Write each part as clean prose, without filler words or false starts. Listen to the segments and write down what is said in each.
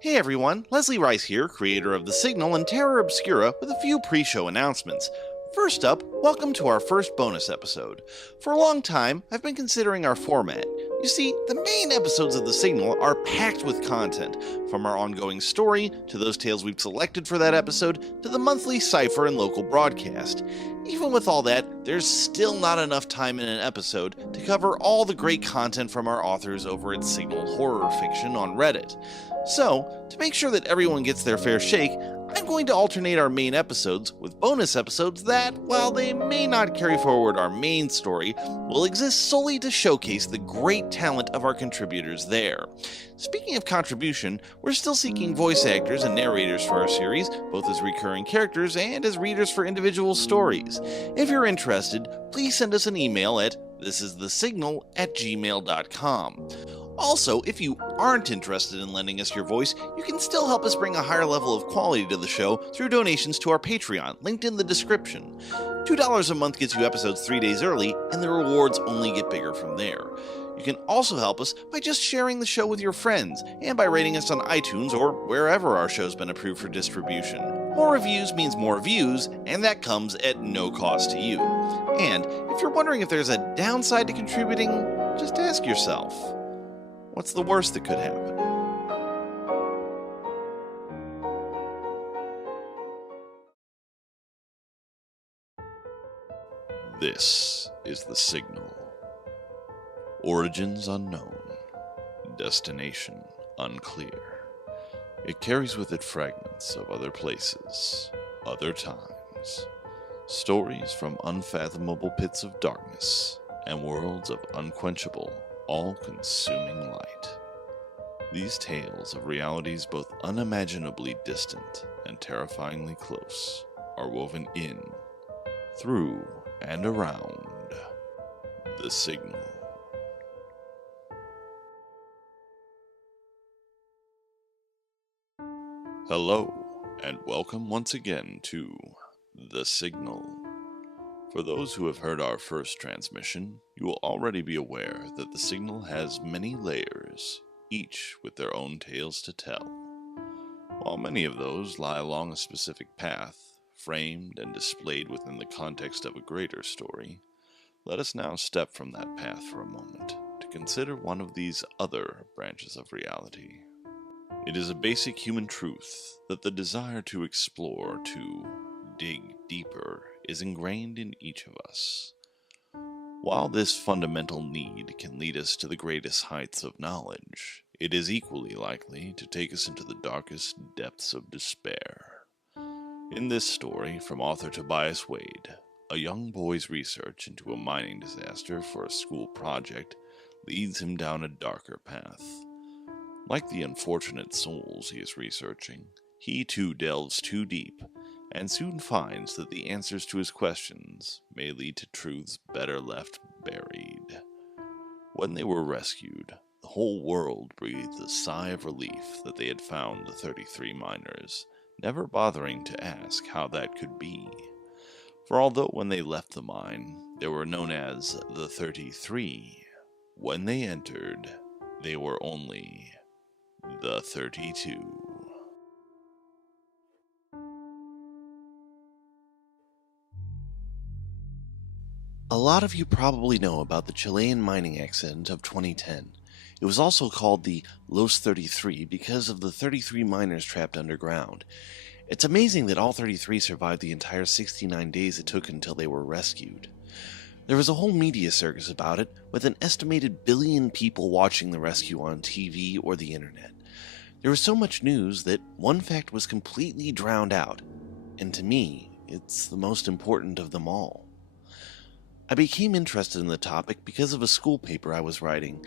Hey everyone, Leslie Rice here, creator of The Signal and Terra Obscura, with a few pre-show announcements. First up, welcome to our first bonus episode. For a long time, I've been considering our format. You see, the main episodes of The Signal are packed with content, from our ongoing story, to those tales we've selected for that episode, to the monthly cipher and local broadcast. Even with all that, there's still not enough time in an episode to cover all the great content from our authors over at Signal Horror Fiction on Reddit. So, to make sure that everyone gets their fair shake, I'm going to alternate our main episodes with bonus episodes that, while they may not carry forward our main story, will exist solely to showcase the great talent of our contributors there. Speaking of contribution, we're still seeking voice actors and narrators for our series, both as recurring characters and as readers for individual stories. If you're interested, please send us an email at thisisthesignal@gmail.com. Also, if you aren't interested in lending us your voice, you can still help us bring a higher level of quality to the show through donations to our Patreon, linked in the description. $2 a month gets you episodes 3 days early, and the rewards only get bigger from there. You can also help us by just sharing the show with your friends, and by rating us on iTunes or wherever our show's been approved for distribution. More reviews means more views, and that comes at no cost to you. And if you're wondering if there's a downside to contributing, just ask yourself, what's the worst that could happen? This is The Signal. Origins unknown. Destination unclear. It carries with it fragments of other places, other times. Stories from unfathomable pits of darkness and worlds of unquenchable, all-consuming light. These tales of realities both unimaginably distant and terrifyingly close are woven in, through, and around The Signal. Hello, and welcome once again to The Signal. For those who have heard our first transmission, you will already be aware that The Signal has many layers, each with their own tales to tell. While many of those lie along a specific path, framed and displayed within the context of a greater story, let us now step from that path for a moment to consider one of these other branches of reality. It is a basic human truth that the desire to explore, to dig deeper, is ingrained in each of us. While this fundamental need can lead us to the greatest heights of knowledge, it is equally likely to take us into the darkest depths of despair. In this story from author Tobias Wade, a young boy's research into a mining disaster for a school project leads him down a darker path. Like the unfortunate souls he is researching, he too delves too deep, and soon finds that the answers to his questions may lead to truths better left buried. When they were rescued, the whole world breathed a sigh of relief that they had found the 33 miners, never bothering to ask how that could be. For although when they left the mine, they were known as the 33, when they entered, they were only the 32. A lot of you probably know about the Chilean mining accident of 2010. It was also called the Los 33 because of the 33 miners trapped underground. It's amazing that all 33 survived the entire 69 days it took until they were rescued. There was a whole media circus about it, with an estimated billion people watching the rescue on TV or the internet. There was so much news that one fact was completely drowned out, and to me, it's the most important of them all. I became interested in the topic because of a school paper I was writing.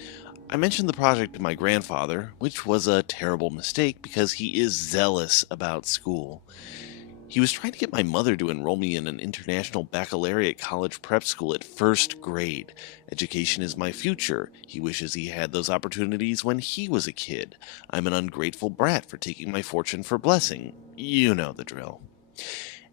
I mentioned the project to my grandfather, which was a terrible mistake because he is zealous about school. He was trying to get my mother to enroll me in an international baccalaureate college prep school at first grade. Education is my future. He wishes he had those opportunities when he was a kid. I'm an ungrateful brat for taking my fortune for blessing. You know the drill.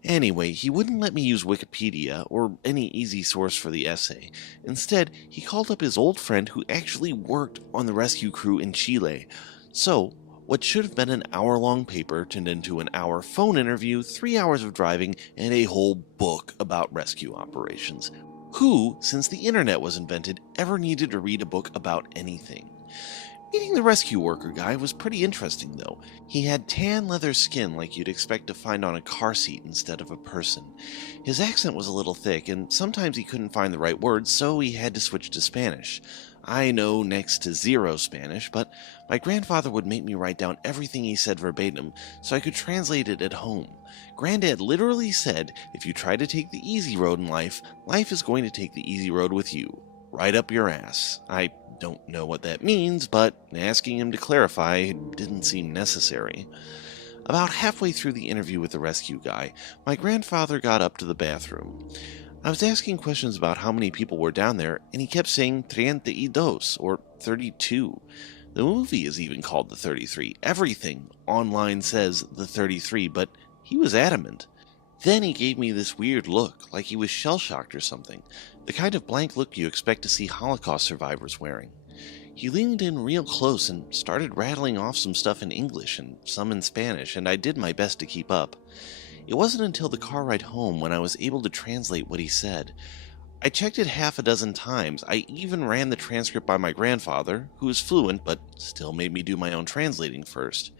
Anyway, he wouldn't let me use Wikipedia or any easy source for the essay. Instead, he called up his old friend who actually worked on the rescue crew in Chile. So, What should have been an hour-long paper turned into an hour phone interview, 3 hours of driving, and a whole book about rescue operations. Who, since the internet was invented, ever needed to read a book about anything? Meeting the rescue worker guy was pretty interesting, though. He had tan leather skin like you'd expect to find on a car seat instead of a person. His accent was a little thick, and sometimes he couldn't find the right words, so he had to switch to Spanish. I know next to zero Spanish, but my grandfather would make me write down everything he said verbatim so I could translate it at home. Granddad literally said, if you try to take the easy road in life, life is going to take the easy road with you. Right up your ass. I don't know what that means, but asking him to clarify didn't seem necessary. About halfway through the interview with the rescue guy, my grandfather got up to the bathroom. I was asking questions about how many people were down there, and he kept saying 32, or 32. The movie is even called The 33. Everything online says The 33, but he was adamant. Then he gave me this weird look, like he was shell-shocked or something, the kind of blank look you expect to see Holocaust survivors wearing. He leaned in real close and started rattling off some stuff in English and some in Spanish, and I did my best to keep up. It wasn't until the car ride home when I was able to translate what he said. I checked it half a dozen times. I even ran the transcript by my grandfather, who was fluent but still made me do my own translating first.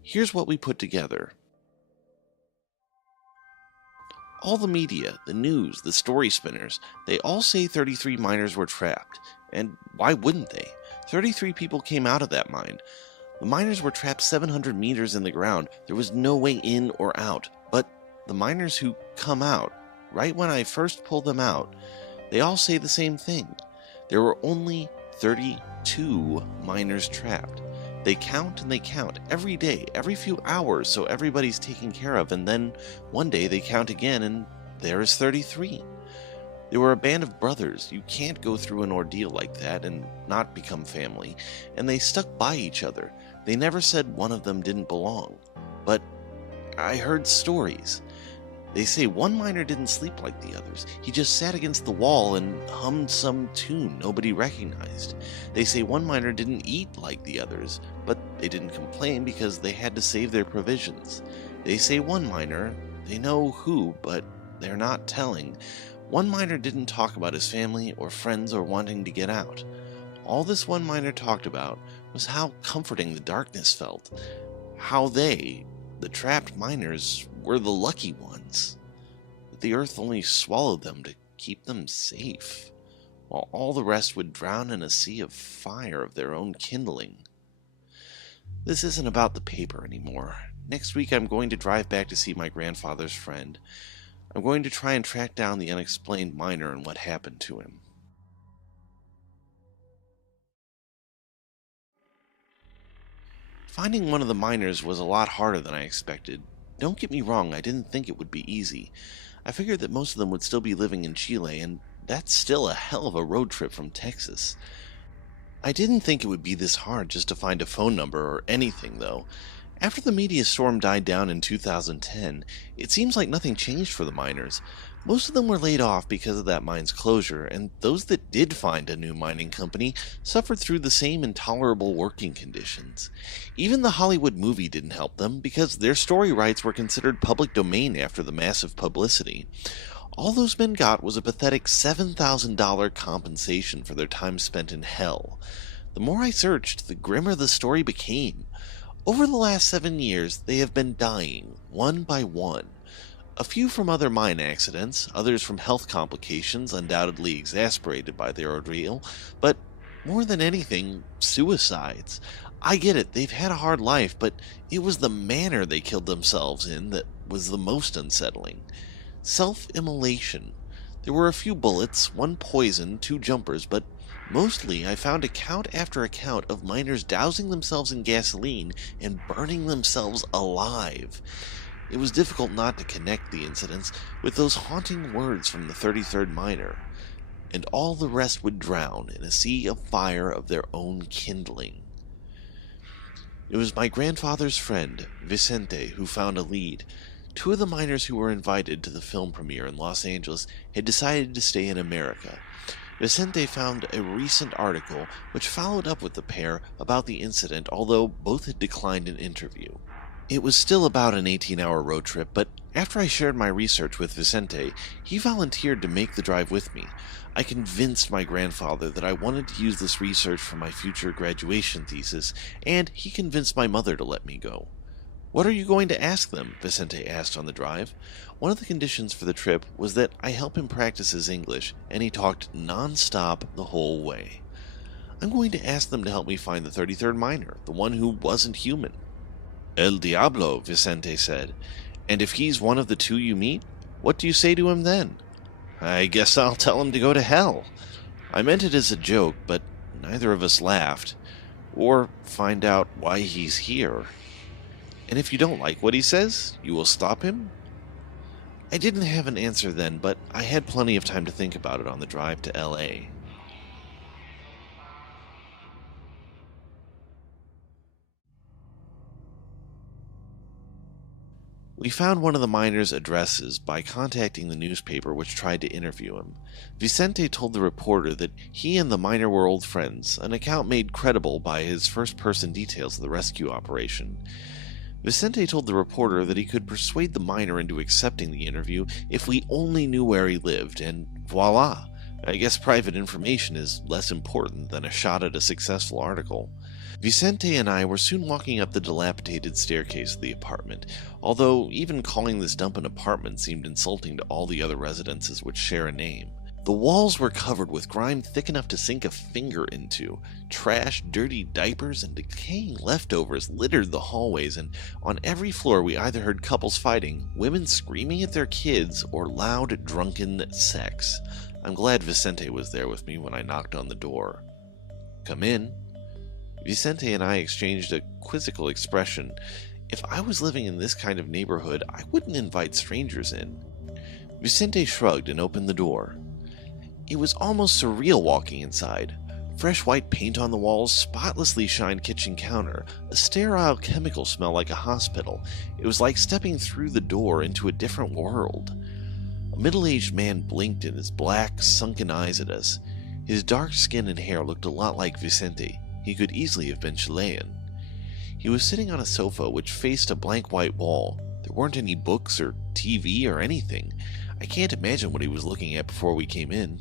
Here's what we put together. All the media, the news, the story spinners, they all say 33 miners were trapped. And why wouldn't they? 33 people came out of that mine. The miners were trapped 700 meters in the ground. There was no way in or out. But the miners who come out, right when I first pulled them out, they all say the same thing. There were only 32 miners trapped. They count and they count every day, every few hours, so everybody's taken care of, and then one day they count again and there is 33. They were a band of brothers. You can't go through an ordeal like that and not become family, and they stuck by each other. They never said one of them didn't belong. But I heard stories. They say one miner didn't sleep like the others. He just sat against the wall and hummed some tune nobody recognized. They say one miner didn't eat like the others, but they didn't complain because they had to save their provisions. They say one miner, they know who, but they're not telling. One miner didn't talk about his family or friends or wanting to get out. All this one miner talked about was how comforting the darkness felt. How they, the trapped miners, were the lucky ones. That the earth only swallowed them to keep them safe, while all the rest would drown in a sea of fire of their own kindling. This isn't about the paper anymore. Next week I'm going to drive back to see my grandfather's friend. I'm going to try and track down the unexplained miner and what happened to him. Finding one of the miners was a lot harder than I expected. Don't get me wrong, I didn't think it would be easy. I figured that most of them would still be living in Chile, and that's still a hell of a road trip from Texas. I didn't think it would be this hard just to find a phone number or anything, though. After the media storm died down in 2010, it seems like nothing changed for the miners. Most of them were laid off because of that mine's closure, and those that did find a new mining company suffered through the same intolerable working conditions. Even the Hollywood movie didn't help them because their story rights were considered public domain after the massive publicity. All those men got was a pathetic $7,000 compensation for their time spent in hell. The more I searched, the grimmer the story became. Over the last 7 years, they have been dying, one by one. A few from other mine accidents, others from health complications undoubtedly exasperated by their ordeal, but more than anything, suicides. I get it, they've had a hard life, but it was the manner they killed themselves in that was the most unsettling. Self-immolation. There were a few bullets, one poison, 2 jumpers, but mostly I found account after account of miners dousing themselves in gasoline and burning themselves alive. It was difficult not to connect the incidents with those haunting words from the 33rd miner. And all the rest would drown in a sea of fire of their own kindling. It was my grandfather's friend, Vicente, who found a lead. 2 of the miners who were invited to the film premiere in Los Angeles had decided to stay in America. Vicente found a recent article which followed up with the pair about the incident, although both had declined an interview. It was still about an 18-hour road trip, but after I shared my research with Vicente, he volunteered to make the drive with me. I convinced my grandfather that I wanted to use this research for my future graduation thesis, and he convinced my mother to let me go. "What are you going to ask them?" Vicente asked on the drive. One of the conditions for the trip was that I help him practice his English, and he talked non-stop the whole way. "I'm going to ask them to help me find the 33rd miner, the one who wasn't human." "El Diablo," Vicente said. "And if he's one of the two you meet, what do you say to him then?" "I guess I'll tell him to go to hell." I meant it as a joke, but neither of us laughed. "Or find out why he's here." "And if you don't like what he says, you will stop him?" I didn't have an answer then, but I had plenty of time to think about it on the drive to LA. We found one of the miner's addresses by contacting the newspaper which tried to interview him. Vicente told the reporter that he and the miner were old friends, an account made credible by his first-person details of the rescue operation. Vicente told the reporter that he could persuade the miner into accepting the interview if we only knew where he lived, and voila! I guess private information is less important than a shot at a successful article. Vicente and I were soon walking up the dilapidated staircase of the apartment, although even calling this dump an apartment seemed insulting to all the other residences which share a name. The walls were covered with grime thick enough to sink a finger into. Trash, dirty diapers, and decaying leftovers littered the hallways, and on every floor we either heard couples fighting, women screaming at their kids, or loud, drunken sex. I'm glad Vicente was there with me when I knocked on the door. "Come in." Vicente and I exchanged a quizzical expression. If I was living in this kind of neighborhood, I wouldn't invite strangers in. Vicente shrugged and opened the door. It was almost surreal walking inside. Fresh white paint on the walls, spotlessly shined kitchen counter, a sterile chemical smell like a hospital. It was like stepping through the door into a different world. A middle-aged man blinked in his black, sunken eyes at us. His dark skin and hair looked a lot like Vicente. He could easily have been Chilean. He was sitting on a sofa which faced a blank white wall. There weren't any books or TV or anything. I can't imagine what he was looking at before we came in.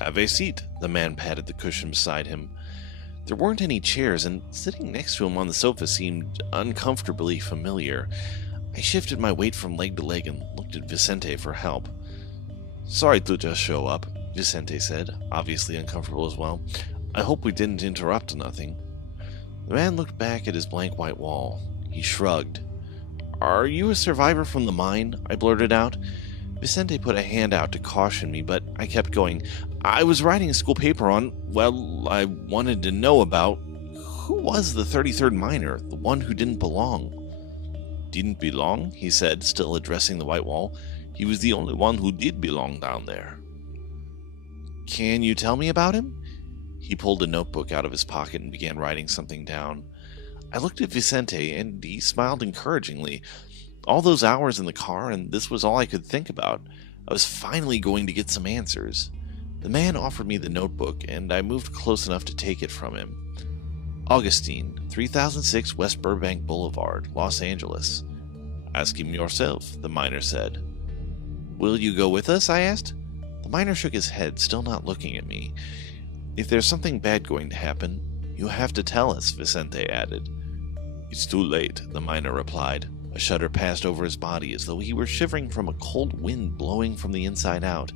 "Have a seat," the man patted the cushion beside him. There weren't any chairs, and sitting next to him on the sofa seemed uncomfortably familiar. I shifted my weight from leg to leg and looked at Vicente for help. "Sorry to just show up," Vicente said, obviously uncomfortable as well. "I hope we didn't interrupt nothing." The man looked back at his blank white wall. He shrugged. "Are you a survivor from the mine?" I blurted out. Vicente put a hand out to caution me, but I kept going. "I was writing a school paper on, well, I wanted to know about who was the 33rd miner, the one who didn't belong." "Didn't belong?" he said, still addressing the white wall. "He was the only one who did belong down there." "Can you tell me about him?" He pulled a notebook out of his pocket and began writing something down. I looked at Vicente, and he smiled encouragingly. All those hours in the car, and this was all I could think about. I was finally going to get some answers. The man offered me the notebook, and I moved close enough to take it from him. "Augustine, 3006 West Burbank Boulevard, Los Angeles." "Ask him yourself," the miner said. "Will you go with us?" I asked. The miner shook his head, still not looking at me. "If there's something bad going to happen, you have to tell us," Vicente added. "It's too late," the miner replied. A shudder passed over his body as though he were shivering from a cold wind blowing from the inside out.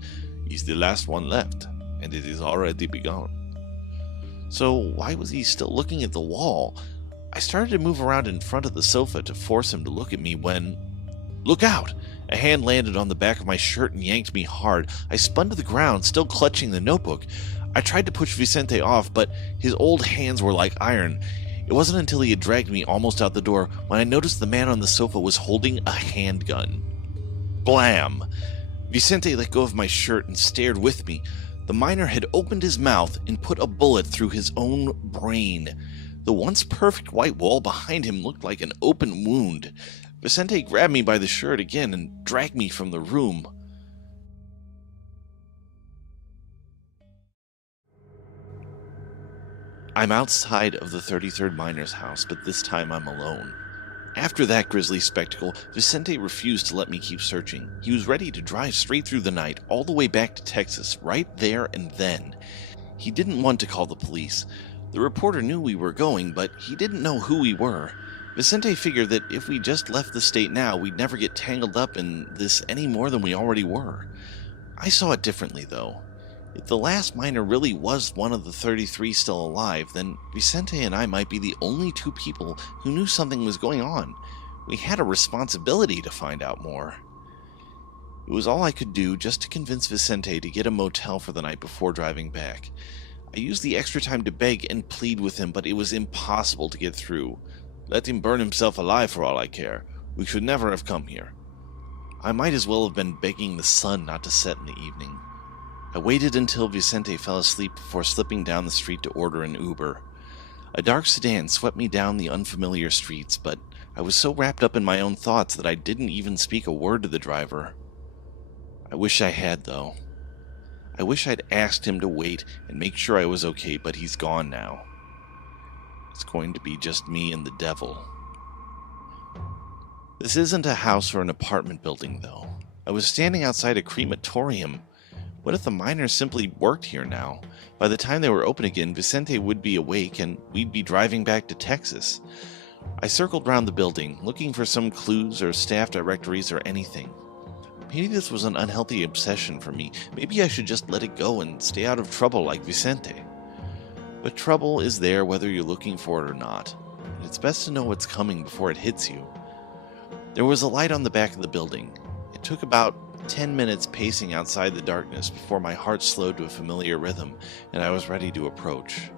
"He's the last one left, and it is already begun." So why was he still looking at the wall? I started to move around in front of the sofa to force him to look at me when... Look out! A hand landed on the back of my shirt and yanked me hard. I spun to the ground, still clutching the notebook. I tried to push Vicente off, but his old hands were like iron. It wasn't until he had dragged me almost out the door when I noticed the man on the sofa was holding a handgun. Blam! Vicente let go of my shirt and stared with me. The miner had opened his mouth and put a bullet through his own brain. The once perfect white wall behind him looked like an open wound. Vicente grabbed me by the shirt again and dragged me from the room. I'm outside of the 33rd Miner's house, but this time I'm alone. After that grisly spectacle, Vicente refused to let me keep searching. He was ready to drive straight through the night, all the way back to Texas, right there and then. He didn't want to call the police. The reporter knew we were going, but he didn't know who we were. Vicente figured that if we just left the state now, we'd never get tangled up in this any more than we already were. I saw it differently, though. If the last miner really was one of the 33 still alive, then Vicente and I might be the only two people who knew something was going on. We had a responsibility to find out more. It was all I could do just to convince Vicente to get a motel for the night before driving back. I used the extra time to beg and plead with him, but it was impossible to get through. Let him burn himself alive for all I care. We should never have come here. I might as well have been begging the sun not to set in the evening. I waited until Vicente fell asleep before slipping down the street to order an Uber. A dark sedan swept me down the unfamiliar streets, but I was so wrapped up in my own thoughts that I didn't even speak a word to the driver. I wish I had, though. I wish I'd asked him to wait and make sure I was okay, but he's gone now. It's going to be just me and the devil. This isn't a house or an apartment building, though. I was standing outside a crematorium. What if the miners simply worked here now? By the time they were open again, Vicente would be awake and we'd be driving back to Texas. I circled round the building, looking for some clues or staff directories or anything. Maybe this was an unhealthy obsession for me. Maybe I should just let it go and stay out of trouble like Vicente. But trouble is there whether you're looking for it or not. And it's best to know what's coming before it hits you. There was a light on the back of the building. It took about 10 minutes pacing outside the darkness before my heart slowed to a familiar rhythm and I was ready to approach.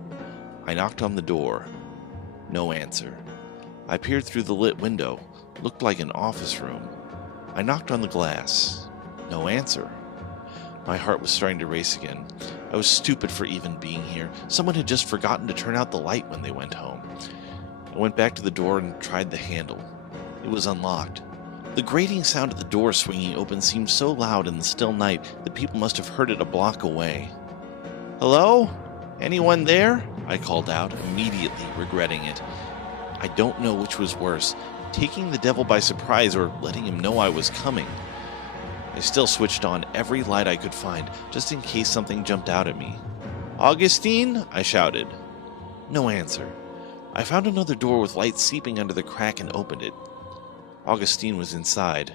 I knocked on the door. No answer. I peered through the lit window. Looked like an office room. I knocked on the glass. No answer. My heart was starting to race again. I was stupid for even being here. Someone had just forgotten to turn out the light when they went home. I went back to the door and tried the handle. It was unlocked. The grating sound of the door swinging open seemed so loud in the still night that people must have heard it a block away. "Hello? Anyone there?" I called out, immediately regretting it. I don't know which was worse, taking the devil by surprise or letting him know I was coming. I still switched on every light I could find, just in case something jumped out at me. "Augustine?" I shouted. No answer. I found another door with light seeping under the crack and opened it. Augustine was inside.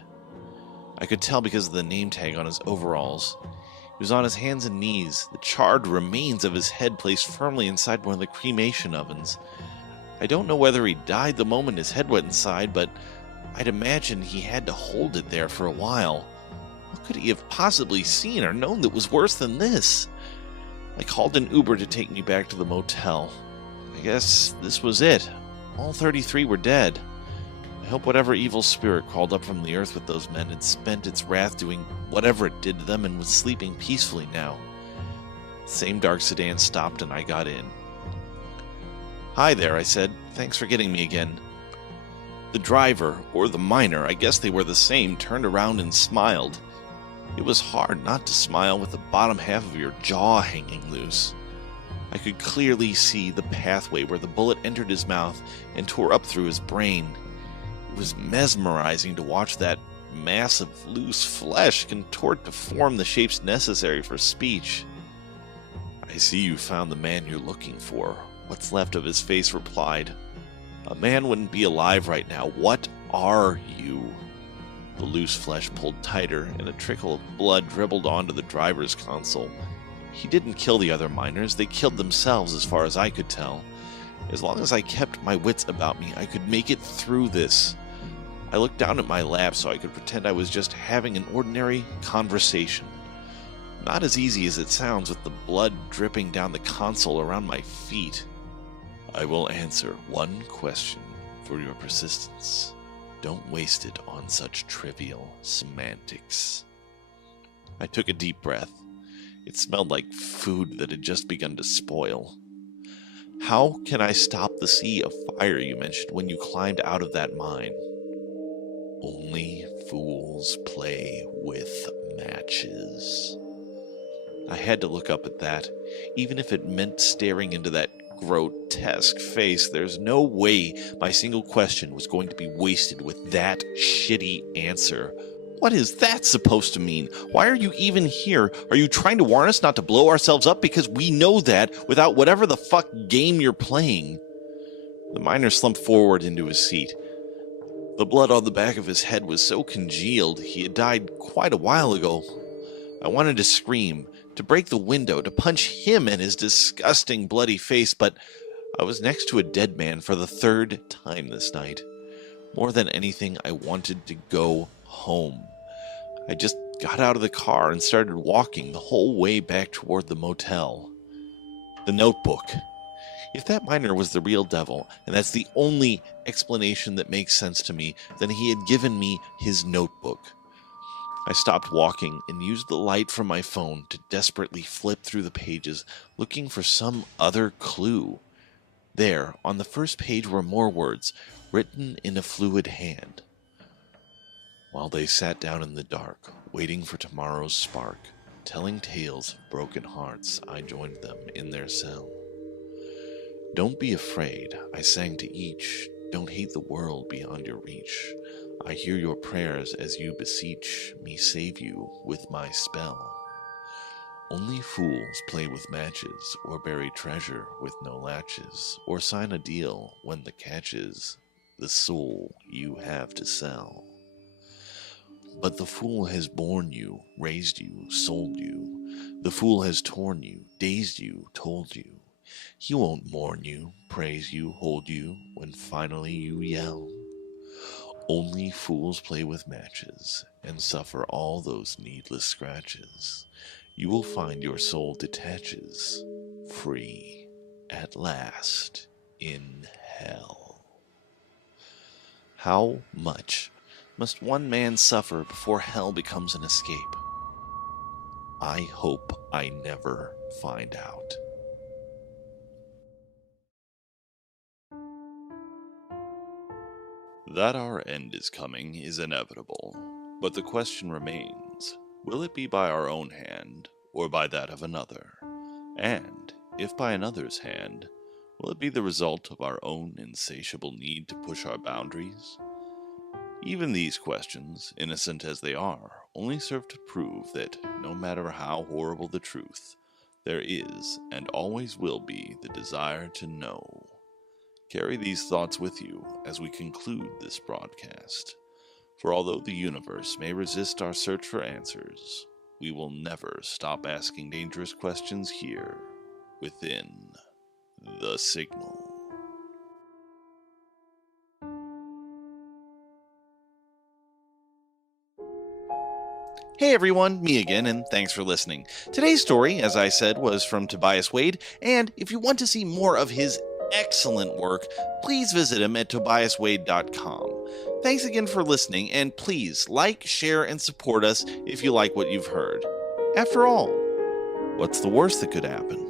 I could tell because of the name tag on his overalls. He was on his hands and knees, the charred remains of his head placed firmly inside one of the cremation ovens. I don't know whether he died the moment his head went inside, but I'd imagine he had to hold it there for a while. What could he have possibly seen or known that was worse than this? I called an Uber to take me back to the motel. I guess this was it. All 33 were dead. I hope whatever evil spirit crawled up from the earth with those men had spent its wrath doing whatever it did to them and was sleeping peacefully now. The same dark sedan stopped and I got in. "Hi there," I said. "Thanks for getting me again." The driver, or the miner, I guess they were the same, turned around and smiled. It was hard not to smile with the bottom half of your jaw hanging loose. I could clearly see the pathway where the bullet entered his mouth and tore up through his brain. It was mesmerizing to watch that mass of loose flesh contort to form the shapes necessary for speech. "I see you found the man you're looking for," what's left of his face replied. "A man wouldn't be alive right now. What are you?" The loose flesh pulled tighter, and a trickle of blood dribbled onto the driver's console. He didn't kill the other miners. They killed themselves as far as I could tell. As long as I kept my wits about me, I could make it through this. I looked down at my lap so I could pretend I was just having an ordinary conversation. Not as easy as it sounds with the blood dripping down the console around my feet. "I will answer one question for your persistence. Don't waste it on such trivial semantics." I took a deep breath. It smelled like food that had just begun to spoil. "How can I stop the sea of fire you mentioned when you climbed out of that mine?" "Only fools play with matches." I had to look up at that, even if it meant staring into that grotesque face. There's no way my single question was going to be wasted with that shitty answer. What is that supposed to mean? Why are you even here? Are you trying to warn us not to blow ourselves up? Because we know that without whatever the fuck game you're playing. The miner slumped forward into his seat. The blood on the back of his head was so congealed he had died quite a while ago. I wanted to scream, to break the window, to punch him in his disgusting bloody face, but I was next to a dead man for the third time this night. More than anything, I wanted to go home. I just got out of the car and started walking the whole way back toward the motel. The notebook. If that miner was the real devil, and that's the only explanation that makes sense to me, then he had given me his notebook. I stopped walking and used the light from my phone to desperately flip through the pages, looking for some other clue. There, on the first page, were more words, written in a fluid hand. While they sat down in the dark, waiting for tomorrow's spark, telling tales of broken hearts, I joined them in their cell. Don't be afraid, I sang to each. Don't hate the world beyond your reach. I hear your prayers as you beseech me save you with my spell. Only fools play with matches, or bury treasure with no latches, or sign a deal when the catch is the soul you have to sell. But the fool has born you, raised you, sold you. The fool has torn you, dazed you, told you. He won't mourn you, praise you, hold you, when finally you yell. Only fools play with matches, and suffer all those needless scratches. You will find your soul detaches, free, at last, in hell. How much must one man suffer before hell becomes an escape? I hope I never find out. That our end is coming is inevitable, but the question remains, will it be by our own hand, or by that of another? And, if by another's hand, will it be the result of our own insatiable need to push our boundaries? Even these questions, innocent as they are, only serve to prove that, no matter how horrible the truth, there is, and always will be, the desire to know. Carry these thoughts with you as we conclude this broadcast, for although the universe may resist our search for answers, we will never stop asking dangerous questions here, within the Signal. Hey everyone, me again, and thanks for listening. Today's story, as I said, was from Tobias Wade, and if you want to see more of his excellent work, please visit him at tobiaswade.com. Thanks again for listening, and please like, share, and support us if you like what you've heard. After all, what's the worst that could happen?